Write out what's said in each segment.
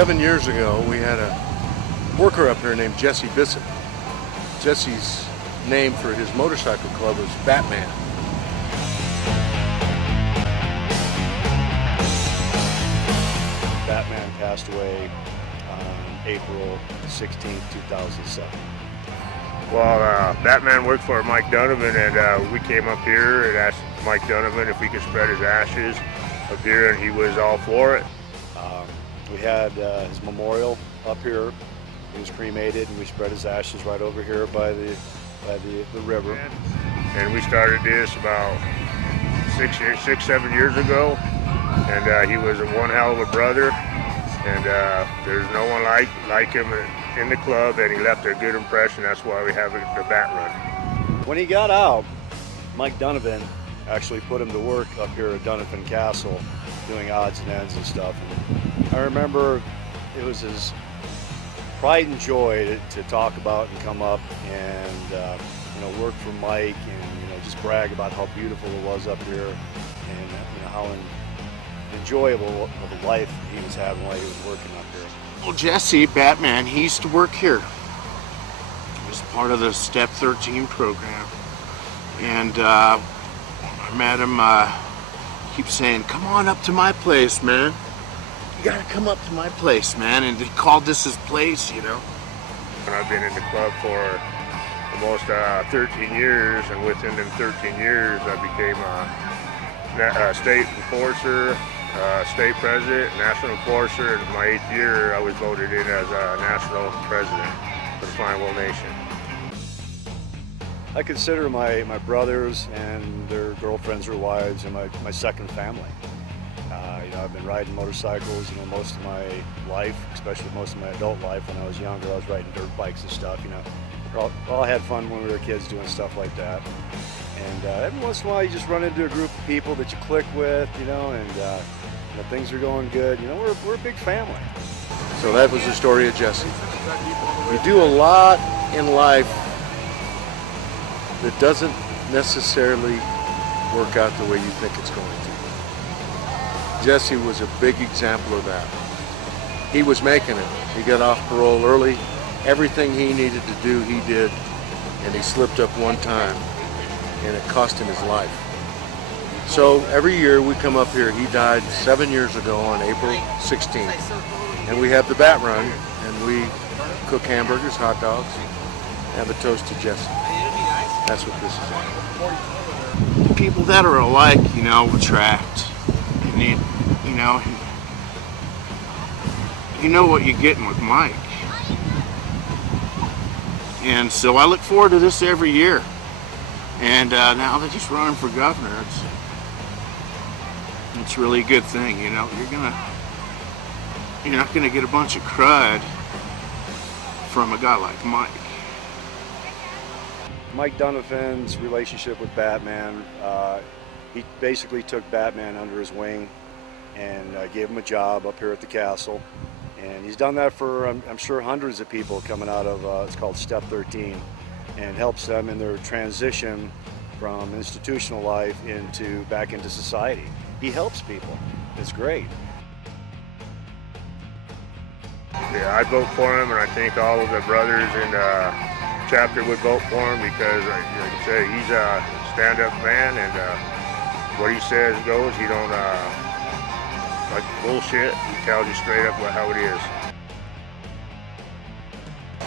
7 years ago, we had a worker up here named Jesse Bissett. Jesse's name for his motorcycle club was Batman. Batman passed away on April 16, 2007. Well, Batman worked for Mike Dunafon, and we came up here and asked Mike Dunafon if we could spread his ashes up here, and he was all for it. We had his memorial up here. He was cremated, and we spread his ashes right over here by the river. And we started this about 7 years ago, and he was one hell of a brother, and there's no one like him in the club, and he left a good impression. That's why we have the Bat Run. When he got out, Mike Dunafon actually put him to work up here at Dunafon Castle, doing odds and ends and stuff. And I remember it was his pride and joy to talk about and come up and work for Mike and just brag about how beautiful it was up here and how enjoyable of a life he was having while he was working up here. Well, Jesse, Batman, he used to work here. He was part of the Step 13 program. And I met him, keep saying, come on up to my place, man. You gotta come up to my place, man. And he called this his place, And I've been in the club for almost 13 years, and within them 13 years, I became a state enforcer, state president, national enforcer. In my 8th year, I was voted in as a national president for the Flying Wheel Nation. I consider my brothers and their girlfriends or wives and my second family. I've been riding motorcycles, most of my life, especially most of my adult life. When I was younger, I was riding dirt bikes and stuff. We all had fun when we were kids doing stuff like that. And every once in a while, you just run into a group of people that you click with, and things are going good. We're a big family. So that was the story of Jesse. You do a lot in life that doesn't necessarily work out the way you think it's going to. Jesse was a big example of that. He was making it. He got off parole early. Everything he needed to do, he did, and he slipped up one time, and it cost him his life. So every year we come up here. He died 7 years ago on April 16th, and we have the Bat Run, and we cook hamburgers, hot dogs, have a toast to Jesse. That's what this is about. people that are alike, attract. You know what you're getting with Mike. And so I look forward to this every year. And now that he's running for governor, it's really a good thing. You're not gonna get a bunch of crud from a guy like Mike. Mike Dunafon's relationship with Batman, he basically took Batman under his wing and gave him a job up here at the castle. And he's done that for, I'm sure, hundreds of people coming out of, it's called Step 13, and helps them in their transition from institutional life back into society. He helps people. It's great. Yeah, I'd vote for him, and I think all of the brothers in the chapter would vote for him because, like I say, he's a stand-up man, and what he says goes. He don't like bullshit. He tells you straight up how it is.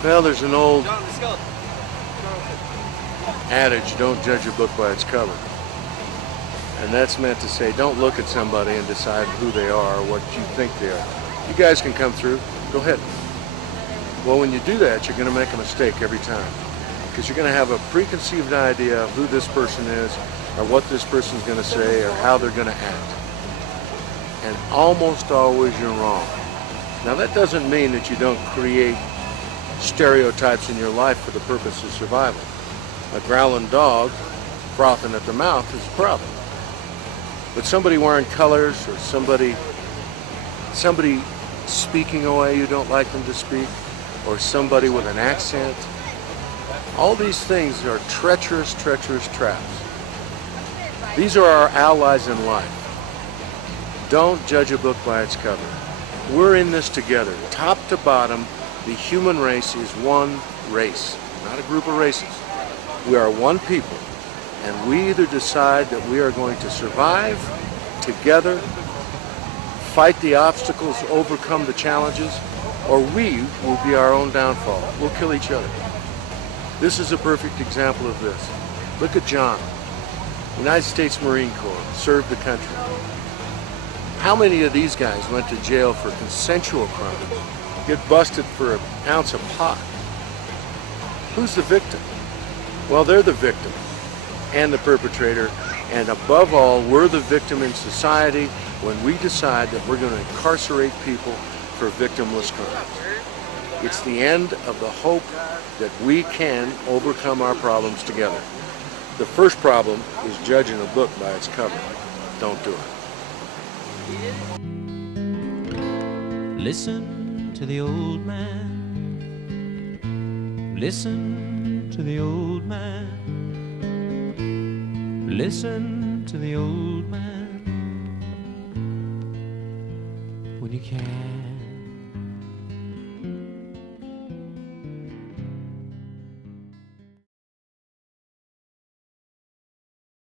Well, there's an old adage, don't judge a book by its cover. And that's meant to say, don't look at somebody and decide who they are or what you think they are. You guys can come through, go ahead. Well, when you do that, you're going to make a mistake every time, because you're going to have a preconceived idea of who this person is or what this person's going to say or how they're going to act. And almost always you're wrong. Now, that doesn't mean that you don't create stereotypes in your life for the purpose of survival. A growling dog frothing at the mouth is a problem. But somebody wearing colors or somebody speaking a way you don't like them to speak, or somebody with an accent, all these things are treacherous, treacherous traps. These are our allies in life. Don't judge a book by its cover. We're in this together. Top to bottom, the human race is one race, not a group of races. We are one people, and we either decide that we are going to survive together, fight the obstacles, overcome the challenges, or we will be our own downfall. We'll kill each other. This is a perfect example of this. Look at John, United States Marine Corps, served the country. How many of these guys went to jail for consensual crimes, get busted for an ounce of pot? Who's the victim? Well, they're the victim and the perpetrator, and above all, we're the victim in society when we decide that we're going to incarcerate people for victimless crimes. It's the end of the hope that we can overcome our problems together. The first problem is judging a book by its cover. Don't do it. Listen to the old man. Listen to the old man. Listen to the old man when you can.